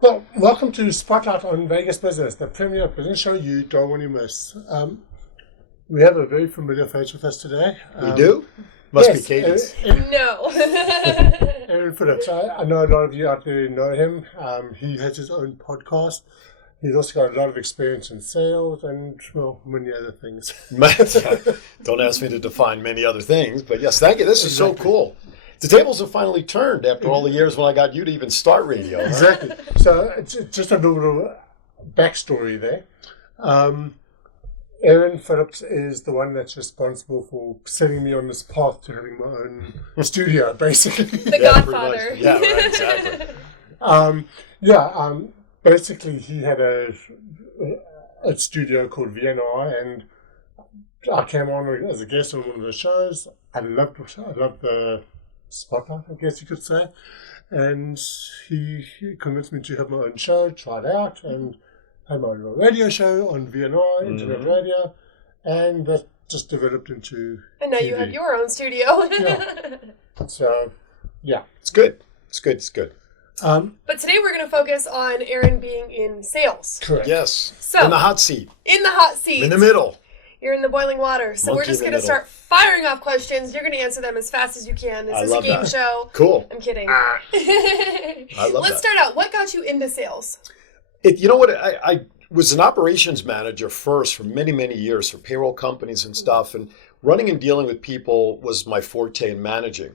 Well, welcome to Spotlight on Vegas Business, the premier business show you don't want to miss. We have a very familiar face with us today. We do? Must be Yes, Katie's. No. Aaron Phillips. I know a lot of you out there know him. He has his own podcast. He's also got a lot of experience in sales and, well, many other things. Don't ask me to define many other things, but yes, thank you. This is so cool. The tables have finally turned after all the years when I got you to even start radio. Exactly. So, it's just a little backstory there. Aaron Phillips is the one that's responsible for setting me on this path to having my own studio, basically. The Godfather. Yeah, right, exactly. Basically, he had a studio called VNR, and I came on as a guest on one of the shows. I loved the spotlight, I guess you could say. And he convinced me to have my own show, try it out, and had my own radio show on VNR, internet radio, and that just developed into And now TV. you have your own studio. Yeah. So, yeah. It's good. It's good. It's good. But today we're going to focus on Aaron being in sales. Correct. Yes. So, in the hot seat. In the hot seat. In the middle. You're in the boiling water. So we're Monkey just in the going to middle. start firing off questions. You're going to answer them as fast as you can. This I is a love game that. show. Cool. I'm kidding. I love Let's that. start out. What got you into sales? You know what? I was an operations manager first for many, many years for payroll companies and stuff. And running and dealing with people was my forte in managing.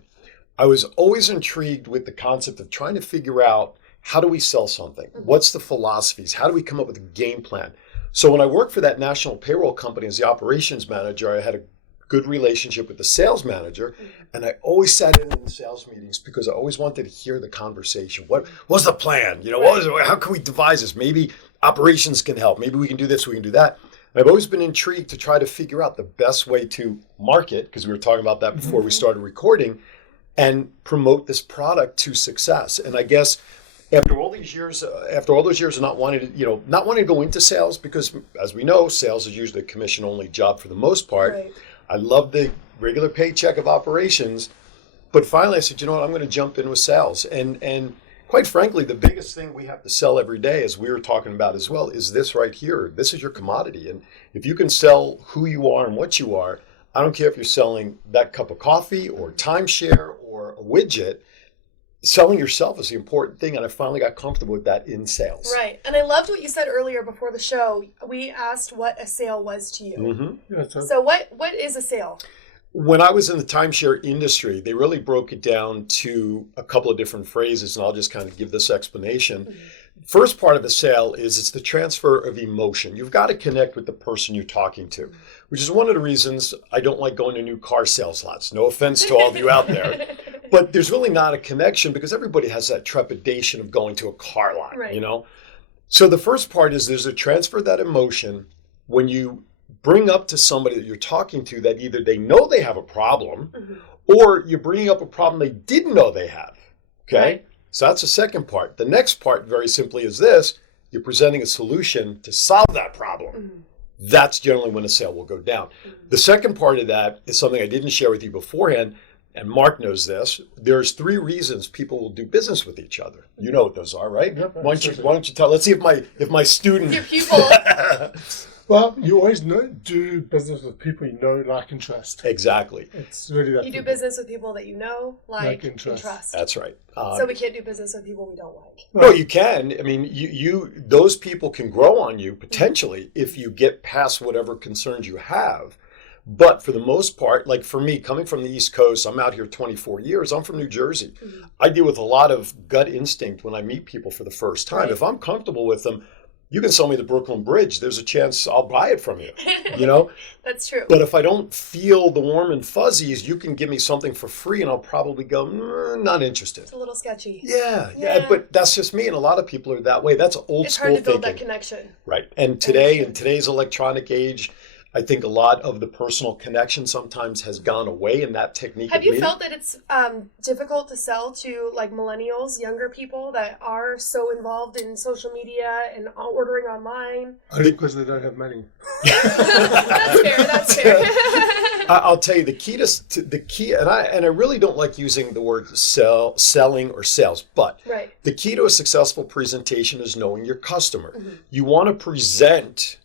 I was always intrigued with the concept of trying to figure out, how do we sell something? What's the philosophies? How do we come up with a game plan? So when I worked for that national payroll company as the operations manager, I had a good relationship with the sales manager, and I always sat in the sales meetings because I always wanted to hear the conversation. What was the plan? How can we devise this? Maybe operations can help. Maybe we can do this, we can do that. And I've always been intrigued to try to figure out the best way to market, because we were talking about that before we started recording, and promote this product to success. And I guess after all those years of not wanting to go into sales, because as we know, sales is usually a commission-only job for the most part. Right. I love the regular paycheck of operations, but finally I said, you know what, I'm going to jump in with sales. And quite frankly, the biggest thing we have to sell every day, as we were talking about as well, is this right here. This is your commodity. And if you can sell who you are and what you are, I don't care if you're selling that cup of coffee or timeshare or a widget, selling yourself is the important thing. And I finally got comfortable with that in sales. Right. And I loved what you said earlier before the show. We asked what a sale was to you. Mm-hmm. Yeah, So what is a sale? When I was in the timeshare industry, they really broke it down to a couple of different phrases, and I'll just kind of give this explanation. First part of the sale is it's the transfer of emotion. You've got to connect with the person you're talking to, which is one of the reasons I don't like going to new car sales lots. No offense to all of you out there, but there's really not a connection because everybody has that trepidation of going to a car lot, Right. you know? So the first part is there's a transfer of that emotion when you bring up to somebody that you're talking to that either they know they have a problem or you're bringing up a problem they didn't know they have. Okay. Right. So that's the second part. The next part, very simply, is this: you're presenting a solution to solve that problem. That's generally when a sale will go down. The second part of that is something I didn't share with you beforehand, and Mark knows this. There's 3 reasons people will do business with each other. You know what those are, right? Yep, Why don't you tell? Let's see if my student. Your pupil. Well, you always do business with people you know, like, and trust. Exactly. It's really that You do simple. business with people that you know, like and trust. That's right. So we can't do business with people we don't like. No, you can. I mean, those people can grow on you potentially if you get past whatever concerns you have. But for the most part, like for me, coming from the East Coast, I'm out here 24 years. I'm from New Jersey. I deal with a lot of gut instinct when I meet people for the first time. Right. If I'm comfortable with them, you can sell me the Brooklyn Bridge. There's a chance I'll buy it from you, you know? That's true. But if I don't feel the warm and fuzzies, you can give me something for free and I'll probably go, not interested. It's a little sketchy. Yeah, but that's just me, and a lot of people are that way. That's old It's school hard to build thinking. that connection. Right. And today, in today's electronic age, I think a lot of the personal connection sometimes has gone away in that technique. Have of you meeting. felt that it's difficult to sell to like millennials, younger people that are so involved in social media and ordering online? Only because they don't have money. That's fair. That's fair. I'll tell you the key, and I really don't like using the word selling or sales, but Right. the key to a successful presentation is knowing your customer. You want to present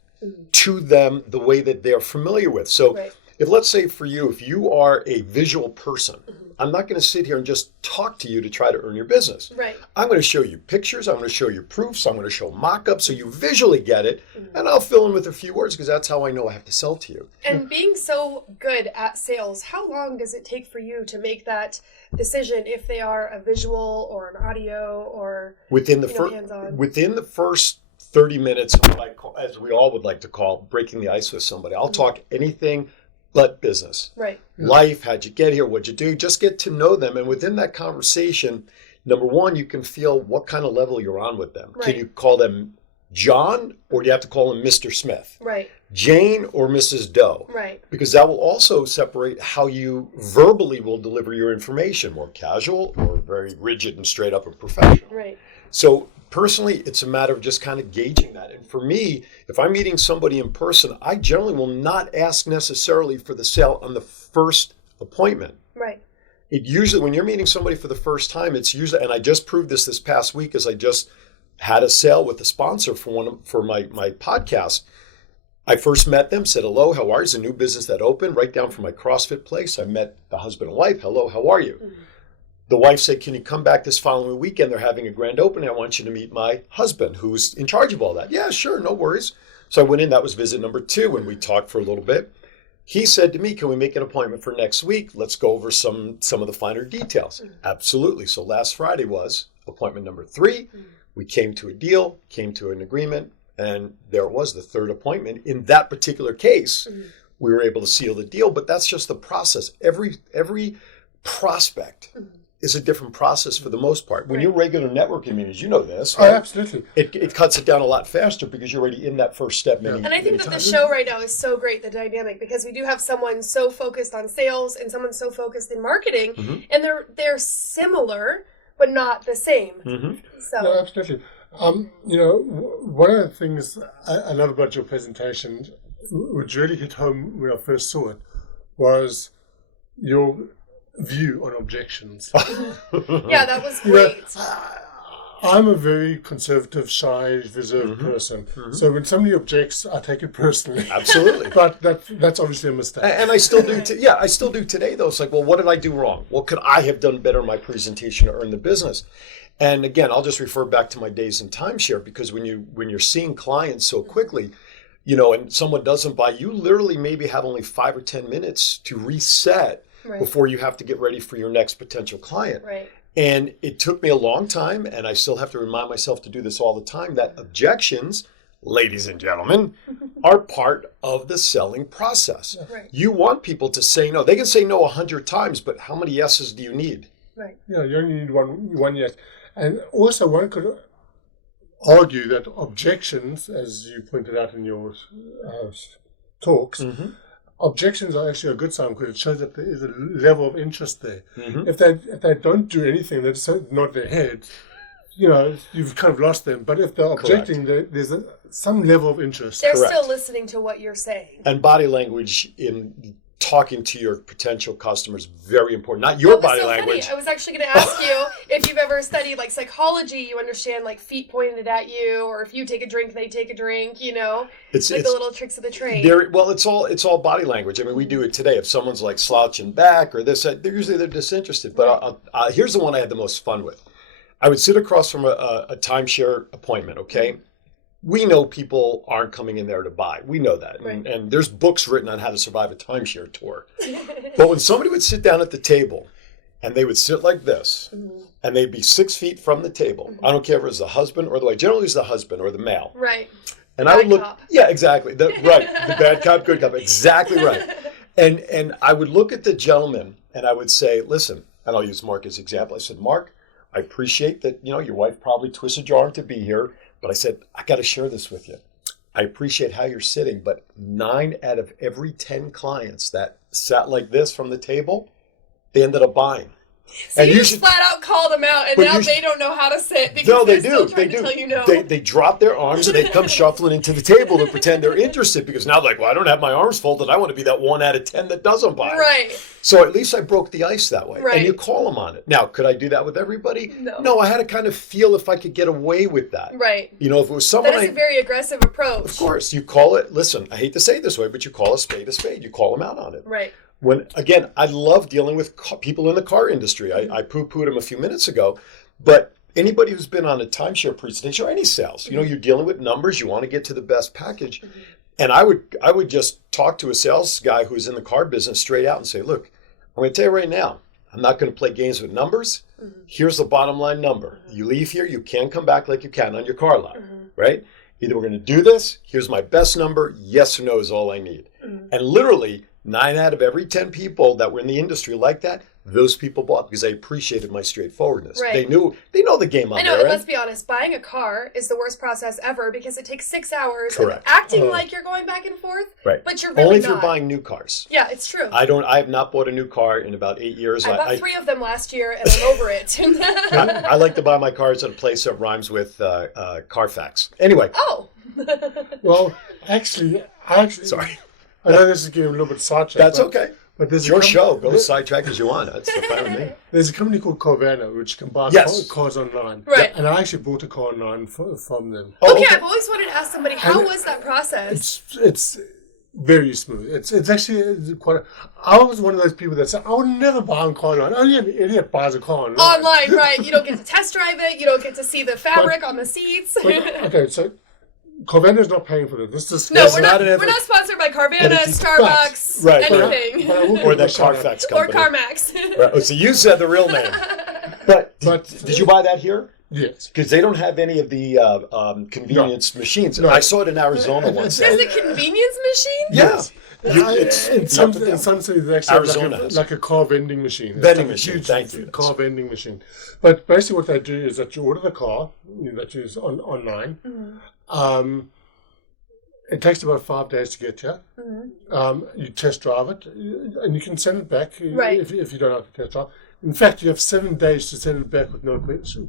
to them the way that they're familiar with. So Right. if, let's say for you, if you are a visual person, I'm not going to sit here and just talk to you to try to earn your business. Right. I'm going to show you pictures. I'm going to show you proofs. I'm going to show mock-ups so you visually get it. And I'll fill in with a few words because that's how I know I have to sell to you. And being so good at sales, how long does it take for you to make that decision if they are a visual or an audio or Within the hands-on? within the first 30 minutes, of what I call, as we all would like to call, breaking the ice with somebody, I'll talk anything but business. Right. Life, how'd you get here, what'd you do? Just get to know them. And within that conversation, number one, you can feel what kind of level you're on with them. Right. Can you call them John, or do you have to call him Mr. Smith? Right. Jane or Mrs. Doe? Right. Because that will also separate how you verbally will deliver your information, more casual or very rigid and straight up and professional. Right. So personally, it's a matter of just kind of gauging that. And for me, if I'm meeting somebody in person, I generally will not ask necessarily for the sale on the first appointment. Right. It usually, when you're meeting somebody for the first time, it's usually, and I just proved this past week as I just had a sale with a sponsor for my podcast. I first met them, said, hello, how are you? It's a new business that opened right down from my CrossFit place. I met the husband and wife. Hello, how are you? The wife said, can you come back this following weekend? They're having a grand opening. I want you to meet my husband, who's in charge of all that. Yeah, sure, no worries. So I went in. That was visit number 2, and we talked for a little bit. He said to me, can we make an appointment for next week? Let's go over some of the finer details. Absolutely. So last Friday was appointment number 3. We came to a deal, came to an agreement, and there it was, the third appointment. In that particular case, we were able to seal the deal, but that's just the process. Every prospect is a different process for the most part. When you're regular networking meetings, you know this. Oh, Right? absolutely. It cuts it down a lot faster because you're already in that first step. Many, And I think many that the times. show right now is so great, the dynamic, because we do have someone so focused on sales and someone so focused in marketing, and they're similar but not the same. So No, absolutely. One of the things I love about your presentation, which really hit home when I first saw it, was your view on objections. yeah, that was You know, great. I'm a very conservative, shy, reserved person. So when somebody objects, I take it personally. Absolutely. But that's obviously a mistake. And I still do. I still do today, though. It's like, well, what did I do wrong? What could I have done better in my presentation to earn the business? And again, I'll just refer back to my days in timeshare, because when you're seeing clients so quickly, and someone doesn't buy, you literally maybe have only 5 or 10 minutes to reset Right. before you have to get ready for your next potential client. Right. And it took me a long time, and I still have to remind myself to do this all the time, that objections, ladies and gentlemen, are part of the selling process. Right. You want people to say no. They can say no 100 times, but how many yeses do you need? Right. Yeah, you only need one yes. And also one could argue that objections, as you pointed out in your talks, objections are actually a good sign because it shows that there is a level of interest there. If they don't do anything, they just nod their head, you've kind of lost them. But if they're objecting, there's some level of interest. They're Correct. still listening to what you're saying. And body language in talking to your potential customers, very important. Not your Well, body so language. Funny. I was actually going to ask you if you've ever studied like psychology. You understand like feet pointed at you, or if you take a drink, they take a drink. It's like the little tricks of the trade. It's all body language. I mean, we do it today. If someone's like slouching back or this, they're disinterested. But here's the one I had the most fun with. I would sit across from a timeshare appointment. Okay. We know people aren't coming in there to buy. We know that. Right. And there's books written on how to survive a timeshare tour. But when somebody would sit down at the table and they would sit like this, and they'd be 6 feet from the table. I don't care if it was the husband or the wife. Generally, it's the husband or the male. Right. And I would look. Cop. Yeah, exactly. The bad cop, good cop. Exactly right. And I would look at the gentleman and I would say, listen, and I'll use Mark as an example. I said, Mark, I appreciate that, your wife probably twisted your arm to be here. But I said, I got to share this with you. I appreciate how you're sitting, but 9 out of every 10 clients that sat like this from the table, they ended up buying. So you just flat out called them out, and now they don't know how to sit because no, they're still trying to tell you no. They drop their arms and they come shuffling into the table to pretend they're interested because now like, well, I don't have my arms folded. I want to be that 1 out of 10 that doesn't buy. Right. So at least I broke the ice that way. Right. And you call them on it. Now, could I do that with everybody? No. No, I had to kind of feel if I could get away with that. Right. You know, if it was someone that is a very aggressive approach. Of course, you call it, listen, I hate to say it this way, but you call a spade a spade. You call them out on it. Right. When, again, I love dealing with people in the car industry. I poo-pooed them a few minutes ago, but anybody who's been on a timeshare presentation or any sales, you know, you're dealing with numbers. You want to get to the best package. Mm-hmm. And I would just talk to a sales guy who's in the car business straight out and say, look, I'm going to tell you right now, I'm not going to play games with numbers. Mm-hmm. Here's the bottom line number. Mm-hmm. You leave here, you can come back like you can on your car lot, right? Either we're going to do this, here's my best number, yes or no is all I need. And literally, 9 out of every 10 people that were in the industry like that, those people bought because they appreciated my straightforwardness. Right. They know the game on I know, there, and right? let's be honest, buying a car is the worst process ever because it takes 6 hours Correct. of acting like you're going back and forth, right. But you're really Only if not. you're buying new cars. Yeah, it's true. I have not bought a new car in about 8 years. I bought 3 of them last year and I'm over it. I like to buy my cars at a place that rhymes with Carfax. Anyway. Oh. Well, actually, Sorry. I know this is getting a little bit sidetracked. That's okay. But it's your show. Go sidetrack as you want. That's fine with me. There's a company called Carvana which can buy cars online. Right. And I actually bought a car online from them. Oh, okay, I've always wanted to ask somebody, how was that process? It's very smooth. It's actually quite. I was one of those people that said I would never buy a car online. Only an idiot buys a car online. Online, right? You don't get to test drive it. You don't get to see the fabric on the seats. Okay, so Carvana is not paying for this. We're not sponsored by Carvana, Starbucks, anything. Or the Carfax company. Or CarMax. Right. So you said the real name. But did you buy that here? Yes. Because they don't have any of the convenience machines. No. I saw it in Arizona once. There's a convenience machine? Yes. In some cities, they actually have like a car vending machine. Vending machine, thank you. Car vending machine. But basically what they do is that you order the car that you use online. Mm-hmm. It takes about 5 days to get here. Mm-hmm. You test drive it, and you can send it back if you don't have to test drive. In fact, you have 7 days to send it back with no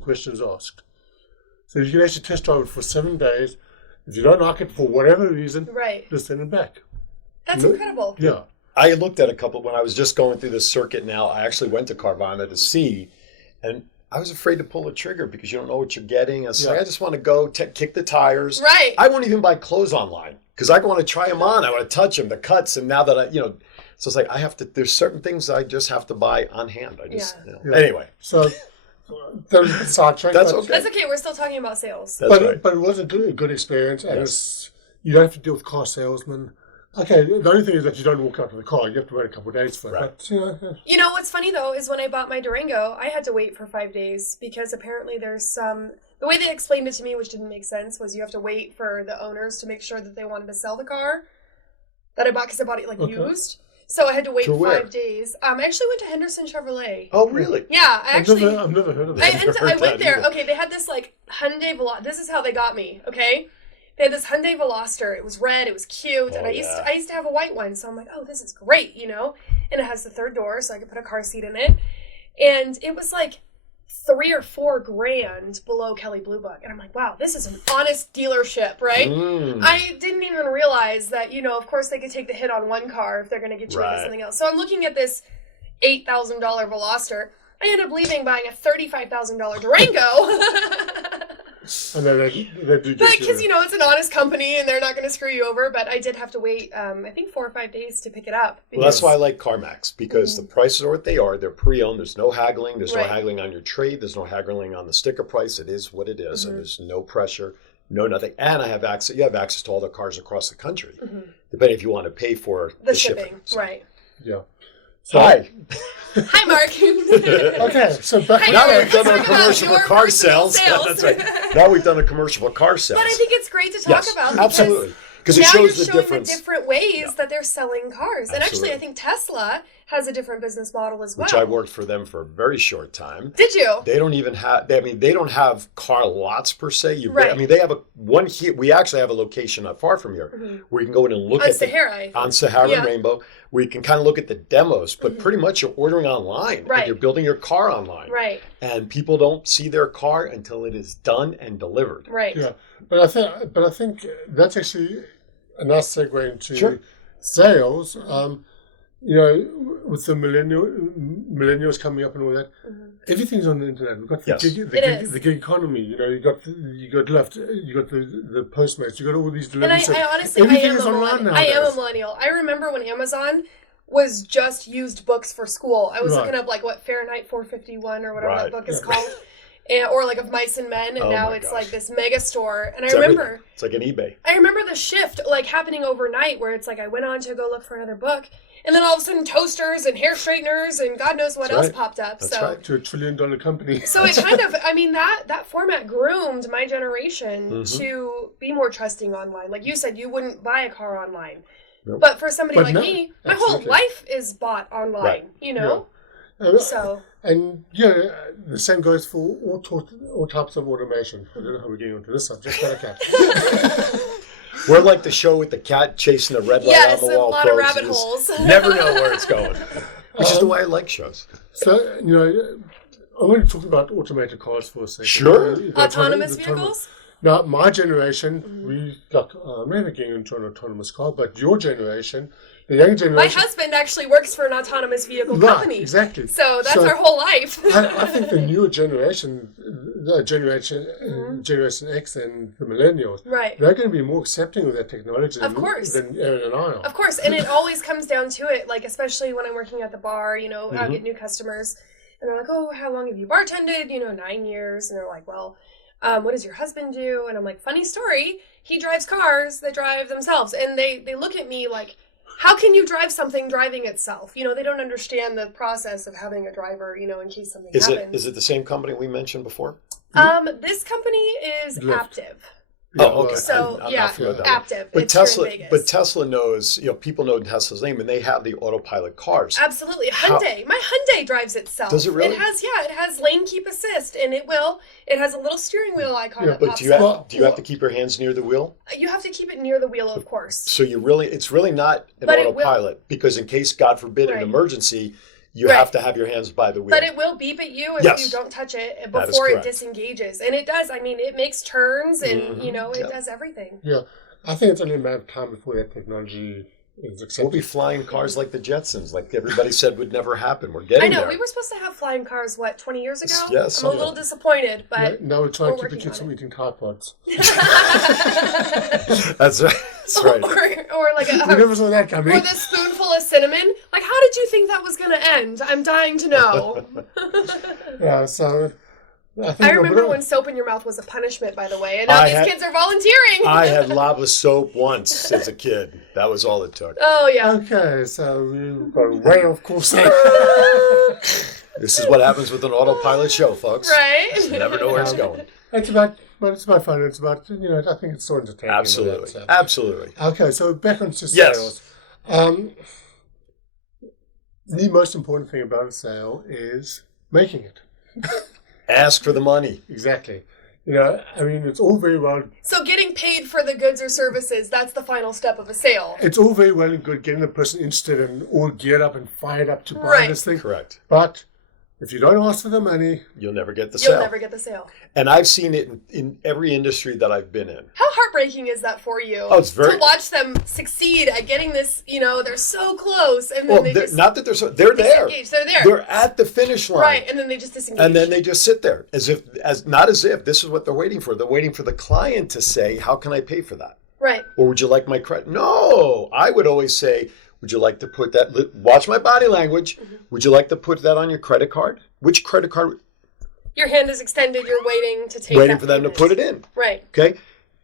questions asked. So you can actually test drive it for 7 days. If you don't like it for whatever reason, just send it back. That's incredible. Yeah. I looked at a couple when I was just going through this circuit now. I actually went to Carvana to see, and I was afraid to pull the trigger because you don't know what you're getting. I was like, I just want to go kick the tires. Right. I won't even buy clothes online because I want to try them on. I want to touch them, the cuts, and now that so it's like there's certain things I just have to buy on hand. Anyway. So sidetrack. That's okay. That's okay. We're still talking about sales. That's right. But it was a good experience, and you don't have to deal with car salesmen. Okay, the only thing is that you don't walk out to the car. You have to wait a couple of days for it. Right. But, You know what's funny though is when I bought my Durango, I had to wait for 5 days because apparently there's some. The way they explained it to me, which didn't make sense, was you have to wait for the owners to make sure that they wanted to sell the car that I bought because I bought it used. So I had to wait 5 days. I actually went to Henderson Chevrolet. Oh, really? Yeah, I've never heard of that. I went there. Okay, they had this Hyundai Veloster. This is how they got me. Okay, they had this Hyundai Veloster. It was red. It was cute, and I used to have a white one. So I'm like, oh, this is great, And it has the third door, so I could put a car seat in it. And it was like $3 or $4 grand below Kelley Blue Book. And I'm like, wow, this is an honest dealership, right? I didn't even realize that, of course they could take the hit on one car if they're going to get you into something else. So I'm looking at this $8,000 Veloster. I end up leaving buying a $35,000 Durango. And then they do get because, it's an honest company and they're not going to screw you over. But I did have to wait, I think 4 or 5 days to pick it up. Well, that's why I like CarMax, because the prices are what they are. They're pre-owned. There's no haggling. There's no haggling on your trade. There's no haggling on the sticker price. It is what it is. And there's no pressure, no nothing. And I have access. You have access to all the cars across the country, depending if you want to pay for the shipping. Right. Yeah. So, hi. Hi, Mark. Okay, so back now we've done a commercial for car sales. That's right. Now we've done a commercial for car sales. But I think it's great to talk about. Absolutely. Because it now shows you're the showing difference. The different ways that they're selling cars. Absolutely. And actually, I think Tesla has a different business model as well. Which I worked for them for a very short time. Did you? They don't even have, they don't have car lots per se. Right. I mean, they have one here. We actually have a location not far from here where you can go in and look On at Sahara, on Sahara and Rainbow, where you can kind of look at the demos, but pretty much you're ordering online. Right. And you're building your car online. Right. And people don't see their car until it is done and delivered. Right. Yeah, but I think that's actually a nice segue into Sure. sales. You know, with the millennials coming up and all that, everything's on the internet. We've got the gig economy. You know, you got Lyft, you got the Postmates, you got all these deliveries. And I honestly, everything is online now. I am a millennial. I remember when Amazon was just used books for school. I was looking up like what Fahrenheit 451 or whatever that book is called. Or like of Mice and Men, and now it's like this mega store. And I remember it's like an eBay. I remember the shift like happening overnight, where it's like I went on to go look for another book, and then all of a sudden toasters and hair straighteners and God knows what else popped up. That's right. To $1 trillion company. So it kind of, I mean, that format groomed my generation to be more trusting online. Like you said, you wouldn't buy a car online. Nope. But for somebody like me, my whole life is bought online, you know? Yeah. So... And the same goes for all types of automation. I don't know how we're getting onto this subject, but okay. We're like the show with the cat chasing a red light on the wall. A lot of rabbit holes. Never know where it's going. Which is the way I like shows. So, you know, I want to talk about automated cars for a second. Sure. Autonomous vehicles? Now, my generation, we I'm never getting into an autonomous car, but your generation, the young generation... My husband actually works for an autonomous vehicle company. Exactly. So that's our whole life. I think the newer generation, Generation X and the millennials, they're going to be more accepting of that technology than Aaron and I are. Of course, and it always comes down to it, like especially when I'm working at the bar, you know, I'll get new customers, and they're like, oh, how long have you bartended? You know, 9 years. And they're like, well... what does your husband do? And I'm like, funny story. He drives cars that drive themselves. And they look at me like, how can you drive something driving itself? You know, they don't understand the process of having a driver, you know, in case something happens. Is it the same company we mentioned before? This company is Aptiv. Oh, okay. So, Aptiv. But Tesla knows, you know, people know Tesla's name, and they have the autopilot cars. Absolutely. Hyundai. My Hyundai drives itself. Does it really? It has lane keep assist, and it has a little steering wheel icon that but pops do you have to keep your hands near the wheel? You have to keep it near the wheel, of course. So it's really not an autopilot, because in case, God forbid, an emergency, you have to have your hands by the wheel. But it will beep at you if you don't touch it before it disengages. And it does. I mean, it makes turns and, you know, it does everything. Yeah. I think it's only a matter of time before that technology is accepted. We'll be flying cars like the Jetsons, like everybody said would never happen. We're getting there. I know. We were supposed to have flying cars, 20 years ago? Yes. I'm a little disappointed, but now we're trying to keep the kids from eating Tide Pods. That's right. That's right. Or like we never saw that coming. Or the spoonful of cinnamon. Like, how did you think that was going to end? I'm dying to know. Yeah, so... I remember when soap in your mouth was a punishment, by the way, and now these kids are volunteering. I had lava soap once as a kid. That was all it took. Oh, yeah. Okay, so we've got way off course. This is what happens with an autopilot show, folks. Right? You never know where it's going. It's about fun. It's about, you know, I think it's so entertaining. Absolutely. Absolutely. Okay, so back onto sales. Yes. The most important thing about a sale is making it. Ask for the money. Exactly. You know, I mean, it's all very well... So getting paid for the goods or services, that's the final step of a sale. It's all very well and good getting the person interested and all geared up and fired up to buy this thing. Correct. But if you don't ask for the money... You'll never get the sale. You'll never get the sale. And I've seen it in every industry that I've been in. How heartbreaking is that for you? Oh, it's very... To watch them succeed at getting this, you know, they're so close, and then they just... Not that they're there. They're there. They're at the finish line. Right, and then they just disengage. And then they just sit there, not as if this is what they're waiting for. They're waiting for the client to say, how can I pay for that? Right. Or would you like my credit? No, I would always say, would you like to put that, watch my body language. Mm-hmm. Would you like to put that on your credit card? Which credit card? Your hand is extended. You're waiting to take Waiting for them to put it in. Right. Okay.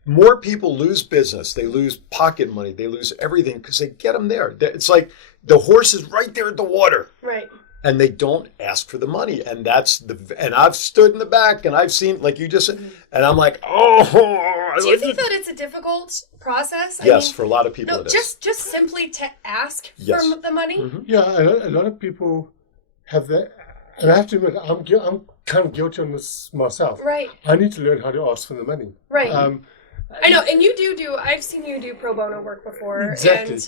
More people lose business. They lose pocket money. They lose everything because they get them there. It's like the horse is right there at the water. Right. And they don't ask for the money. And and I've stood in the back and I've seen, like you just said, and I'm like, oh, Do you think that it's a difficult process? Yes, for a lot of people it is. Just simply to ask Yes. for the money? Mm-hmm. Yeah, a lot of people have that. And I have to admit, I'm kind of guilty on this myself. Right. I need to learn how to ask for the money. Right. I know, and you do. I've seen you do pro bono work before. Exactly.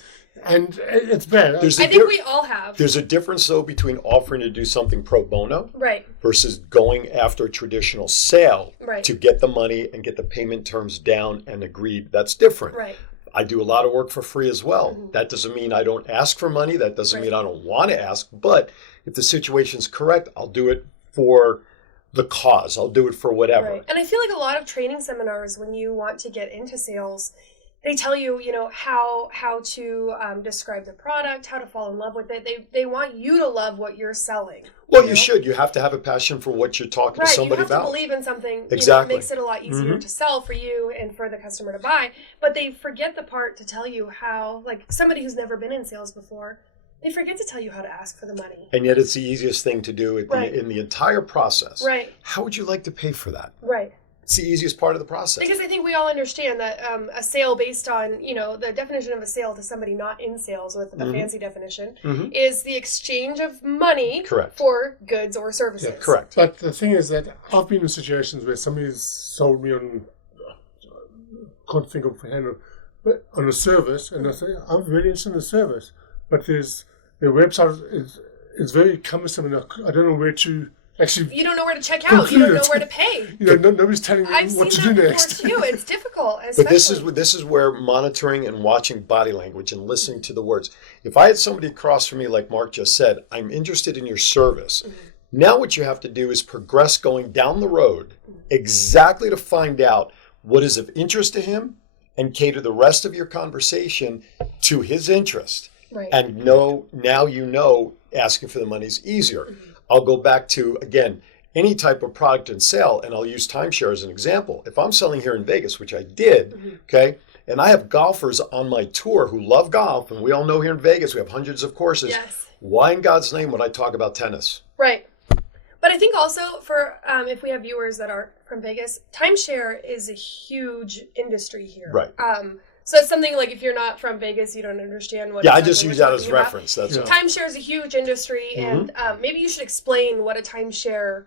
And it's bad. I think we all have. There's a difference, though, between offering to do something pro bono right. versus going after a traditional sale right. to get the money and get the payment terms down and agreed. That's different. Right. I do a lot of work for free as well. Mm-hmm. That doesn't mean I don't ask for money. That doesn't right. mean I don't want to ask. But if the situation's correct, I'll do it for the cause. I'll do it for whatever. Right. And I feel like a lot of training seminars, when you want to get into sales, they tell you, how to describe the product, how to fall in love with it. They want you to love what you're selling. Well, you should. You have to have a passion for what you're talking to somebody about. You have to believe in something. Exactly. It makes it a lot easier to sell for you and for the customer to buy. But they forget the part to tell you how, like somebody who's never been in sales before, they forget to tell you how to ask for the money. And yet it's the easiest thing to do in the entire process. Right. How would you like to pay for that? Right. It's the easiest part of the process. Because I think we all understand that a sale based on, the definition of a sale to somebody not in sales with a fancy definition is the exchange of money Correct. for goods or services. Yeah, correct. But the thing is that I've been in situations where somebody's sold me on, can't think of hand, but on a service, and I say, I'm really interested in the service, but their website is very cumbersome, and I don't know where to actually. You don't know where to check out. You don't know where to pay. Nobody's telling me what to do next. I've seen that before too. It's difficult. But this is where monitoring and watching body language and listening to the words. If I had somebody across from me, like Mark just said, I'm interested in your service. Now what you have to do is progress going down the road exactly to find out what is of interest to him and cater the rest of your conversation to his interest. Right. And now asking for the money is easier. I'll go back to, again, any type of product and sale, and I'll use timeshare as an example. If I'm selling here in Vegas, which I did, okay, and I have golfers on my tour who love golf, and we all know here in Vegas we have hundreds of courses. Yes. Why in God's name would I talk about tennis? Right. But I think also for if we have viewers that aren't from Vegas, timeshare is a huge industry here. Right. So it's something like if you're not from Vegas, you don't understand what. Yeah, I exactly just we're use that as talking about. reference. That's all. Timeshare is a huge industry, and maybe you should explain what a timeshare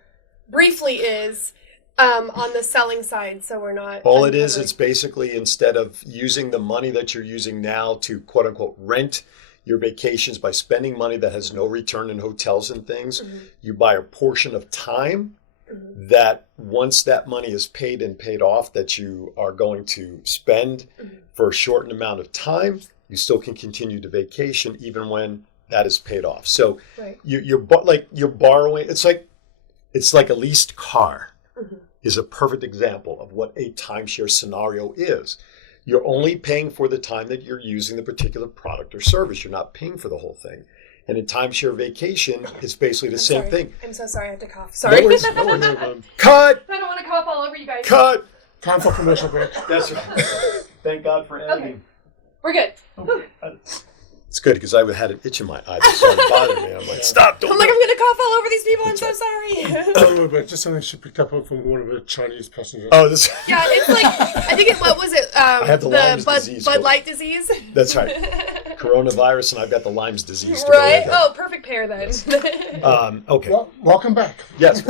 briefly is on the selling side, so we're not. All it is, it's basically instead of using the money that you're using now to quote unquote rent your vacations by spending money that has no return in hotels and things, you buy a portion of time that once that money is paid and paid off that you are going to spend for a shortened amount of time, you still can continue to vacation even when that is paid off. So you're borrowing. It's like a leased car is a perfect example of what a timeshare scenario is. You're only paying for the time that you're using the particular product or service. You're not paying for the whole thing. And in timeshare vacation, it's basically the same thing. I'm so sorry, I have to cough. Sorry. No worries. Cut! I don't want to cough all over you guys. Cut! Time for commercial break. That's right. Thank God for editing. Okay. We're good. It's good because I had an itch in my eye that started bothering me. I'm like, stop! Don't I'm do like, it. I'm going to cough all over these people. I'm so sorry. Don't worry about it. Just something she picked up from one of the Chinese passengers. Oh, this. Yeah, it's like, I think what was it? I have the Lyme's disease. Bud Light disease. That's right. Coronavirus, and I've got the Lyme's disease. Right? Oh, perfect pair then. Okay. Well, welcome back. Yes.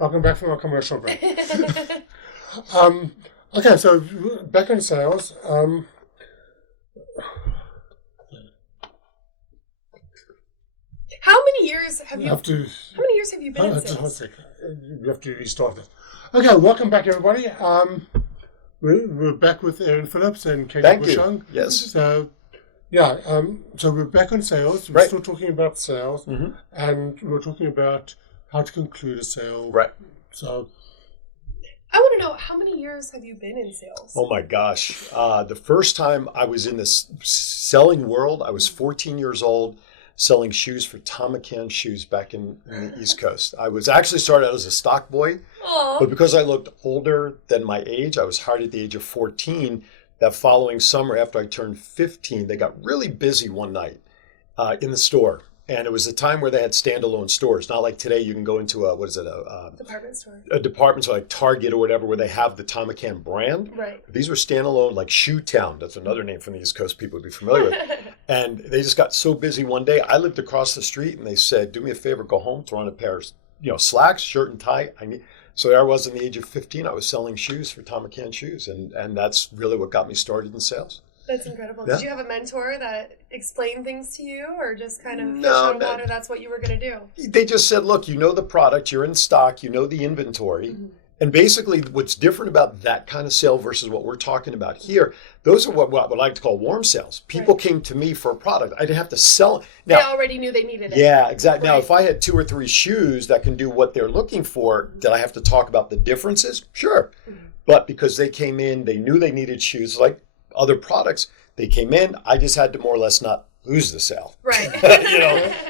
Welcome back from our commercial break. Okay, so back in sales. How many years have you? How many years have you been in sales? You have to restart it. Okay, welcome back, everybody. We're back with Aaron Phillips and Katie Thank Bushong. you. Yes. So, yeah, so we're back on sales. We're still talking about sales, and we're talking about how to conclude a sale. Right. So, I want to know, how many years have you been in sales? Oh my gosh. The first time I was in this selling world, I was 14 years old, selling shoes for Tom McCann shoes back in the East Coast. I was actually started out as a stock boy, but because I looked older than my age, I was hired at the age of 14. That following summer, after I turned 15, they got really busy one night in the store. And it was a time where they had standalone stores. Not like today, you can go into a Department store. A department store like Target or whatever, where they have the Tom McCann brand. Right. These were standalone, like Shoe Town. That's another name from the East Coast people would be familiar with. And they just got so busy one day. I lived across the street, and they said, "Do me a favor, go home, throw on a pair of slacks, shirt, and tie." So there I was, in the age of 15. I was selling shoes for Tom McCann shoes, and that's really what got me started in sales. That's incredible. Yeah. Did you have a mentor that explained things to you, or just kind of fish No, out of water, that's what you were going to do? They just said, "Look, you know the product, you're in stock, you know the inventory." Mm-hmm. And basically what's different about that kind of sale versus what we're talking about here, those are what I like to call warm sales. People came to me for a product. I didn't have to sell it. Now, they already knew they needed it. Yeah, exactly. Right. Now, if I had 2 or 3 shoes that can do what they're looking for, did I have to talk about the differences? Sure. Mm-hmm. But because they came in, they knew they needed shoes like other products. They came in, I just had to more or less not lose the sale. Right.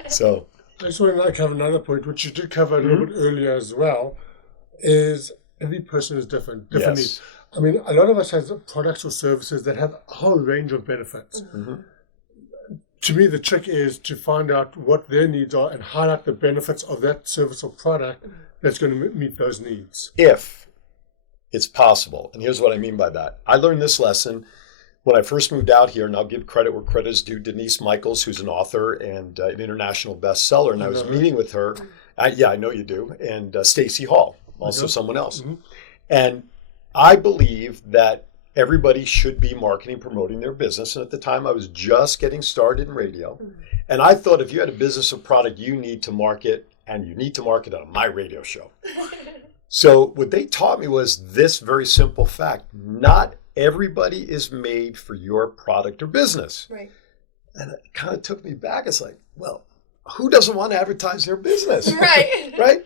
So. I just want to cover another point, which you did cover a little bit earlier as well, is every person is different Yes. needs. I mean, a lot of us have products or services that have a whole range of benefits. Mm-hmm. To me, the trick is to find out what their needs are and highlight the benefits of that service or product that's going to meet those needs. If it's possible, and here's what I mean by that. I learned this lesson when I first moved out here, and I'll give credit where credit is due. Denise Michaels, who's an author and an international bestseller, and I was meeting with her. I know you do. And Stacy Hall, also someone else. Mm-hmm. And I believe that everybody should be marketing, promoting their business. And at the time, I was just getting started in radio. And I thought, if you had a business or product you need to market, and you need to market on my radio show. So what they taught me was this very simple fact: not everybody is made for your product or business. Right. And it kind of took me back. It's like, well, who doesn't want to advertise their business? Right. Right?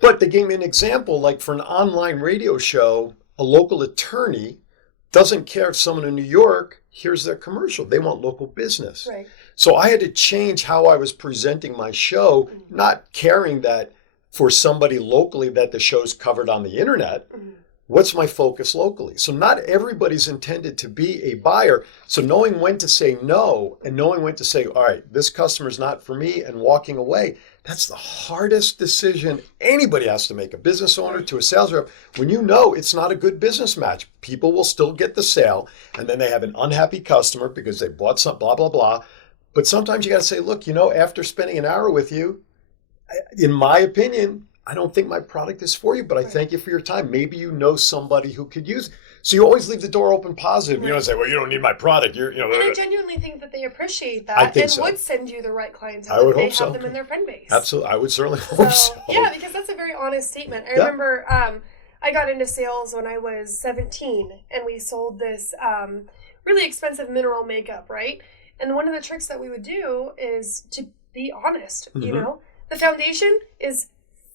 But they gave me an example, like for an online radio show, a local attorney doesn't care if someone in New York hears their commercial. They want local business. Right. So I had to change how I was presenting my show, not caring that for somebody locally that the show's covered on the internet. What's my focus locally? So not everybody's intended to be a buyer. So knowing when to say no and knowing when to say, all right, this customer's not for me, and walking away, that's the hardest decision anybody has to make, a business owner to a sales rep. When you know it's not a good business match, people will still get the sale, and then they have an unhappy customer because they bought some blah, blah, blah. But sometimes you got to say, look, after spending an hour with you, in my opinion, I don't think my product is for you, but I thank you for your time. Maybe you know somebody who could use it. So you always leave the door open positive. You don't say, well, you don't need my product. And I genuinely think that they appreciate that I think and so. would send you the right clientele I would if they hope so. have them in their friend base. Absolutely. I would certainly hope so. Yeah, because that's a very honest statement. I Yeah. remember I got into sales when I was 17, and we sold this really expensive mineral makeup, right? And one of the tricks that we would do is to be honest, The foundation is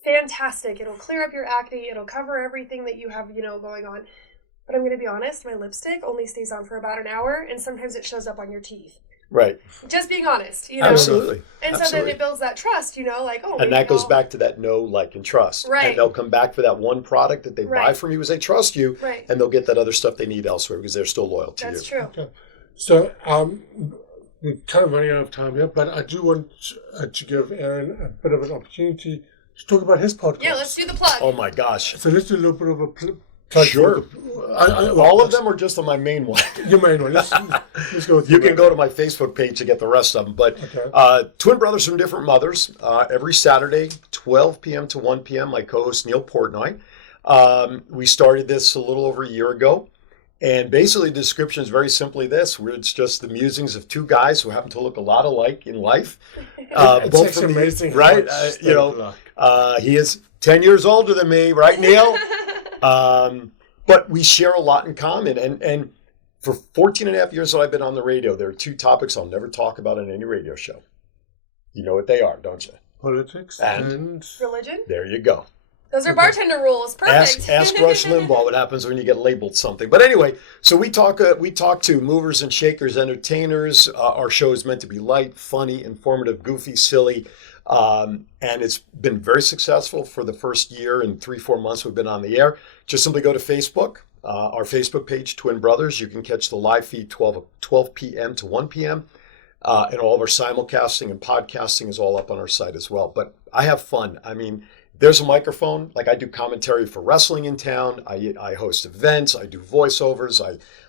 fantastic. It'll clear up your acne. It'll cover everything that you have, going on. But I'm going to be honest, my lipstick only stays on for about an hour, and sometimes it shows up on your teeth. Right. Just being honest, Absolutely. And so then it builds that trust, like, oh. And that goes back to that know, like, and trust. Right. And they'll come back for that one product that they buy from you because they trust you. Right. And they'll get that other stuff they need elsewhere because they're still loyal to you. That's true. Okay. So we're kind of running out of time here, but I do want to give Aaron a bit of an opportunity to talk about his podcast. Yeah, let's do the plug. Oh, my gosh. So let's do a little bit of a plug. Sure. All of them are just on my main one. Your main one. Let's go with You can go to my Facebook page to get the rest of them. But twin brothers from different mothers, every Saturday, 12 p.m. to 1 p.m., my co-host Neil Portnoy. We started this a little over a year ago. And basically the description is very simply this, where it's just the musings of two guys who happen to look a lot alike in life. It's amazing. Right? He is 10 years older than me, right, Neil? But we share a lot in common. And for 14 and a half years that I've been on the radio, there are two topics I'll never talk about on any radio show. You know what they are, don't you? Politics and religion. There you go. Those are bartender rules. Perfect. Ask Rush Limbaugh what happens when you get labeled something. But anyway, so we talk to movers and shakers, entertainers. Our show is meant to be light, funny, informative, goofy, silly. And it's been very successful for the first year and 3-4 months we've been on the air. Just simply go to Facebook, our Facebook page, Twin Brothers. You can catch the live feed 12 p.m. to 1 p.m. and all of our simulcasting and podcasting is all up on our site as well. But I have fun. I mean, there's a microphone. Like, I do commentary for wrestling in town. I host events. I do voiceovers.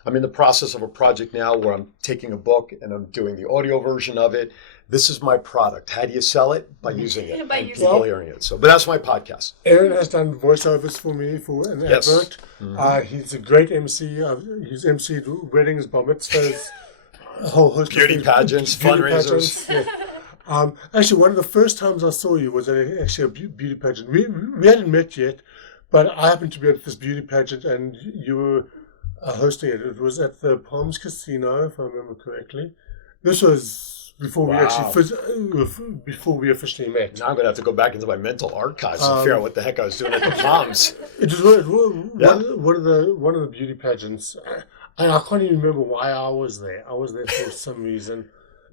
I'm in the process of a project now where I'm taking a book and I'm doing the audio version of it. This is my product. How do you sell it? By using it. By and using people it. hearing it. So, but that's my podcast. Aaron has done voiceovers for me for an Yes. advert. He's a great MC. He's MC'd weddings, bar mitzvahs, a whole host Beauty of pageants, fundraisers. pageants, yeah. Actually, one of the first times I saw you was actually a beauty pageant. We hadn't met yet, but I happened to be at this beauty pageant, and you were hosting it. It was at the Palms Casino, if I remember correctly. This was before Wow. before we officially met. Now I'm going to have to go back into my mental archives and figure out what the heck I was doing at the Palms. It was one of the beauty pageants. And I can't even remember why I was there. I was there for some reason.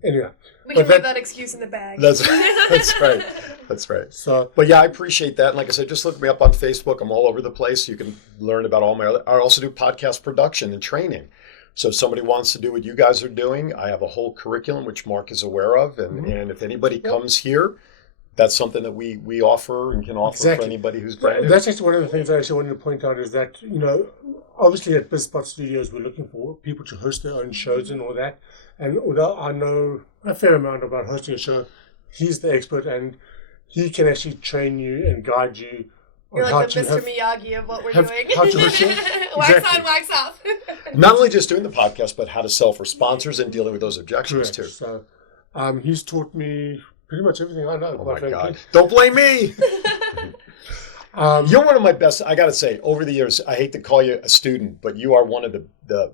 Anyway, We can but leave that excuse in the bag. That's right. That's right. so But yeah, I appreciate that. And like I said, just look me up on Facebook. I'm all over the place. You can learn about all my other. I also do podcast production and training. So if somebody wants to do what you guys are doing, I have a whole curriculum which Mark is aware of. And if anybody comes here, that's something that we offer and can offer Exactly. for anybody who's brand new. that's actually one of the things I actually wanted to point out is that, obviously at BizSpot Studios, we're looking for people to host their own shows and all that. And although I know a fair amount about hosting a show, he's the expert and he can actually train you and guide you on You're how like the to Mr. have, Miyagi of what we're have- doing. how to host it. Wax Exactly. on, wax off. Not only just doing the podcast, but how to sell for sponsors and dealing with those objections correct. too. So he's taught me pretty much everything I know. Oh quite my frankly. God. Don't blame me. Um, You're one of my best. I got to say, over the years, I hate to call you a student, but you are one of the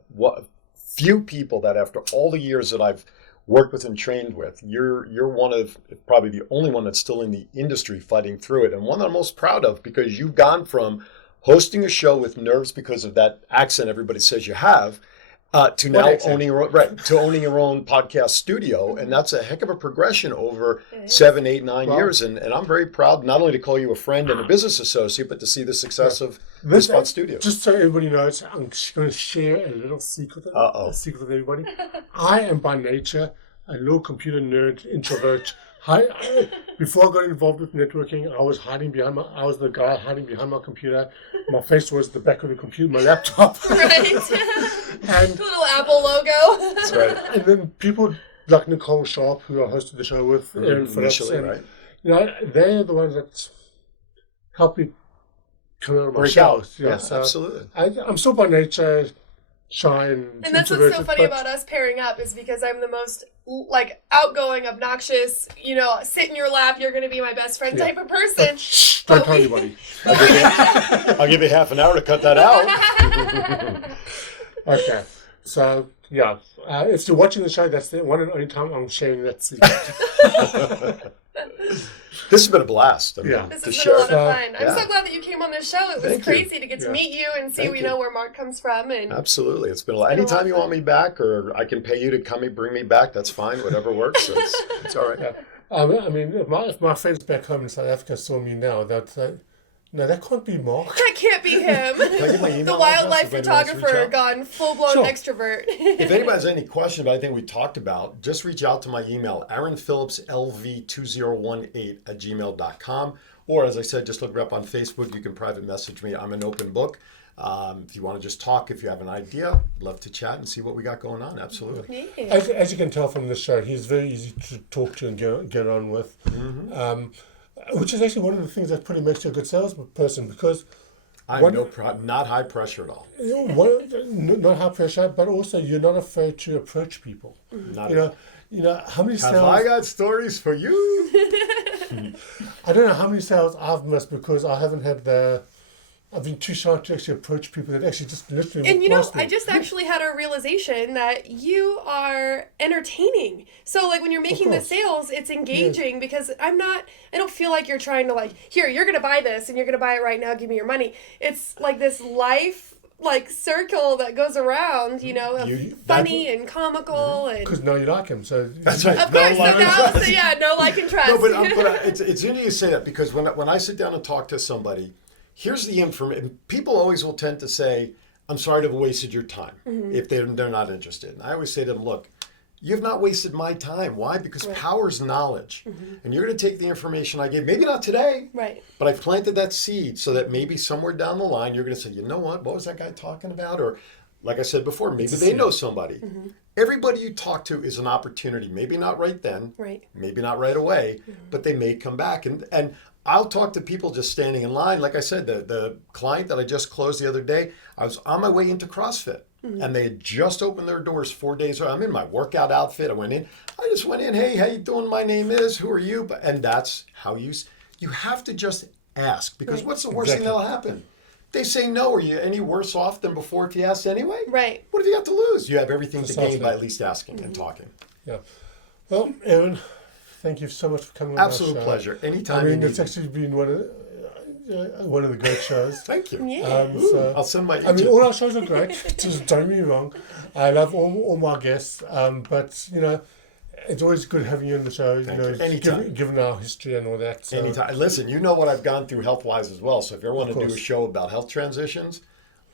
few people that after all the years that I've worked with and trained with, you're one of probably the only one that's still in the industry fighting through it, and one that I'm most proud of because you've gone from hosting a show with nerves because of that accent everybody says you have, to now accent? owning your own podcast studio, and that's a heck of a progression over It is. 7, 8, 9 Wow. years, and I'm very proud not only to call you a friend and a business associate, but to see the success of This- BizSpot Studios. Just so everybody knows, I'm going to share a little secret. Uh-oh. A secret with everybody. I am by nature a little computer nerd, introvert. Before I got involved with networking, I was the guy hiding behind my computer. My face was the back of the computer, my laptop. Right. and The little Apple logo. That's right. and then people like Nicole Sharp, who I hosted the show with, Aaron Phillips, Initially, and right? they're the ones that help me come out of my Break shells. out. Yeah, so absolutely. I'm still by nature shy and And that's what's so introverted, funny but- about us pairing up is because I'm the most outgoing, obnoxious, sit in your lap, you're going to be my best friend type of person. Shh, don't But tell we- anybody. I'll give you half an hour to cut that out. Okay, so yeah, if you're watching the show, that's the one and only time I'm sharing that secret. This has been a blast. I mean, Yeah. This to has share. been a lot of fun. Yeah. I'm so glad that you came on this show. It was Thank you. crazy to get to Yeah. meet you and see, Thank you. where Mark comes from. And Absolutely. It's been a lot. been a Anytime lot you of want me back or I can pay you to bring me back, that's fine. Whatever works. It's all right. Yeah. I mean, if my friends back home in South Africa saw me now, they'd say, "No, that can't be Mark." that can't be him. Can I get my email The address wildlife if anybody wants to reach photographer out? gone full-blown Sure. extrovert. If anybody has any question about anything we talked about, just reach out to my email, aaronphillipslv2018@gmail.com. Or, as I said, just look me up on Facebook. You can private message me. I'm an open book. If you want to just talk, if you have an idea, love to chat and see what we got going on. Absolutely. Yeah. As you can tell from this show, he's very easy to talk to and get on with, which is actually one of the things that probably makes you a good salesperson because I'm not high pressure at all. not high pressure, but also you're not afraid to approach people. Not How many Have sales? I got stories for you? I don't know how many sales I've missed because I haven't had I've been too shy to actually approach people that actually just literally. And ask me. I just actually had a realization that you are entertaining. So like when you're making the course. sales, it's engaging because I don't feel like you're trying to here, you're going to buy this and you're going to buy it right now, give me your money. It's like this life circle that goes around, of funny and comical and Because now you like him, so That's right. of course, No, so now, no like and trust. No, but it's interesting you say that because when I sit down and talk to somebody, here's the information. People always will tend to say, "I'm sorry to have wasted your time," if they're not interested. And I always say to them, "Look, you've not wasted my time. Why? Because power is knowledge. And you're going to take the information I gave, maybe not today, but I planted that seed so that maybe somewhere down the line, you're going to say, you know what was that guy talking about? Or like I said before, maybe they know somebody. Everybody you talk to is an opportunity. Maybe not right then, maybe not right away, but they may come back. And I'll talk to people just standing in line. Like I said, the client that I just closed the other day, I was on my way into CrossFit. And they had just opened their doors 4 days ago. I'm in my workout outfit. I just went in. Hey, how you doing? My name is. Who are you? And that's how you have to just ask, because what's the worst thing that'll happen? They say no. Are you any worse off than before if you asked anyway? Right. What have you got to lose? You have everything to gain by at least asking and talking. Yeah. Well, Aaron, thank you so much for coming on Absolute our show. pleasure. Anytime. I mean, it's actually been one of the great shows. Thank you. Yeah. I'll send my agent. I mean, all our shows are great. Just don't get me wrong. I love all my guests. But, it's always good having you on the show. Anytime. Given our history and all that. So. Anytime. Listen, you know what I've gone through health-wise as well. So if you ever want to do a show about health transitions,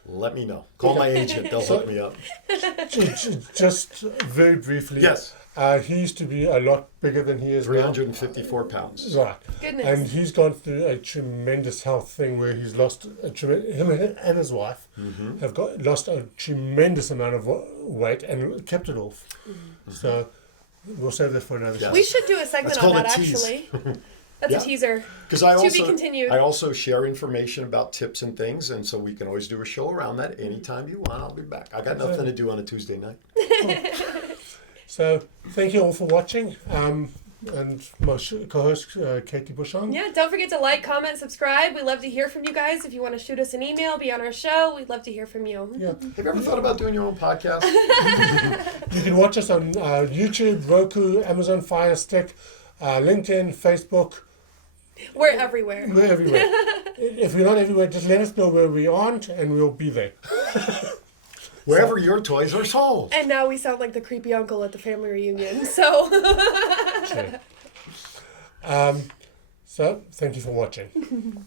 let me know. Call my agent. They'll hook me up. Just very briefly. Yes. He used to be a lot bigger than he is 354 pounds. Right. Goodness. And he's gone through a tremendous health thing where he's lost him and his wife have lost a tremendous amount of weight and kept it off. So we'll save that for another show. We should do a segment on that, actually. That's a teaser. Because to be continued. I also share information about tips and things, and so we can always do a show around that anytime you want. I'll be back. I got nothing to do on a Tuesday night. Cool. So thank you all for watching. And my co-host, Katie Bushong. Yeah, don't forget to like, comment, subscribe. We love to hear from you guys. If you want to shoot us an email, be on our show, we'd love to hear from you. Yeah. Have you ever thought about doing your own podcast? You can watch us on YouTube, Roku, Amazon Fire Stick, LinkedIn, Facebook. We're everywhere. We're everywhere. If we're not everywhere, just let us know where we aren't, and we'll be there. Wherever your toys are sold. And now we sound like the creepy uncle at the family reunion. So, so thank you for watching.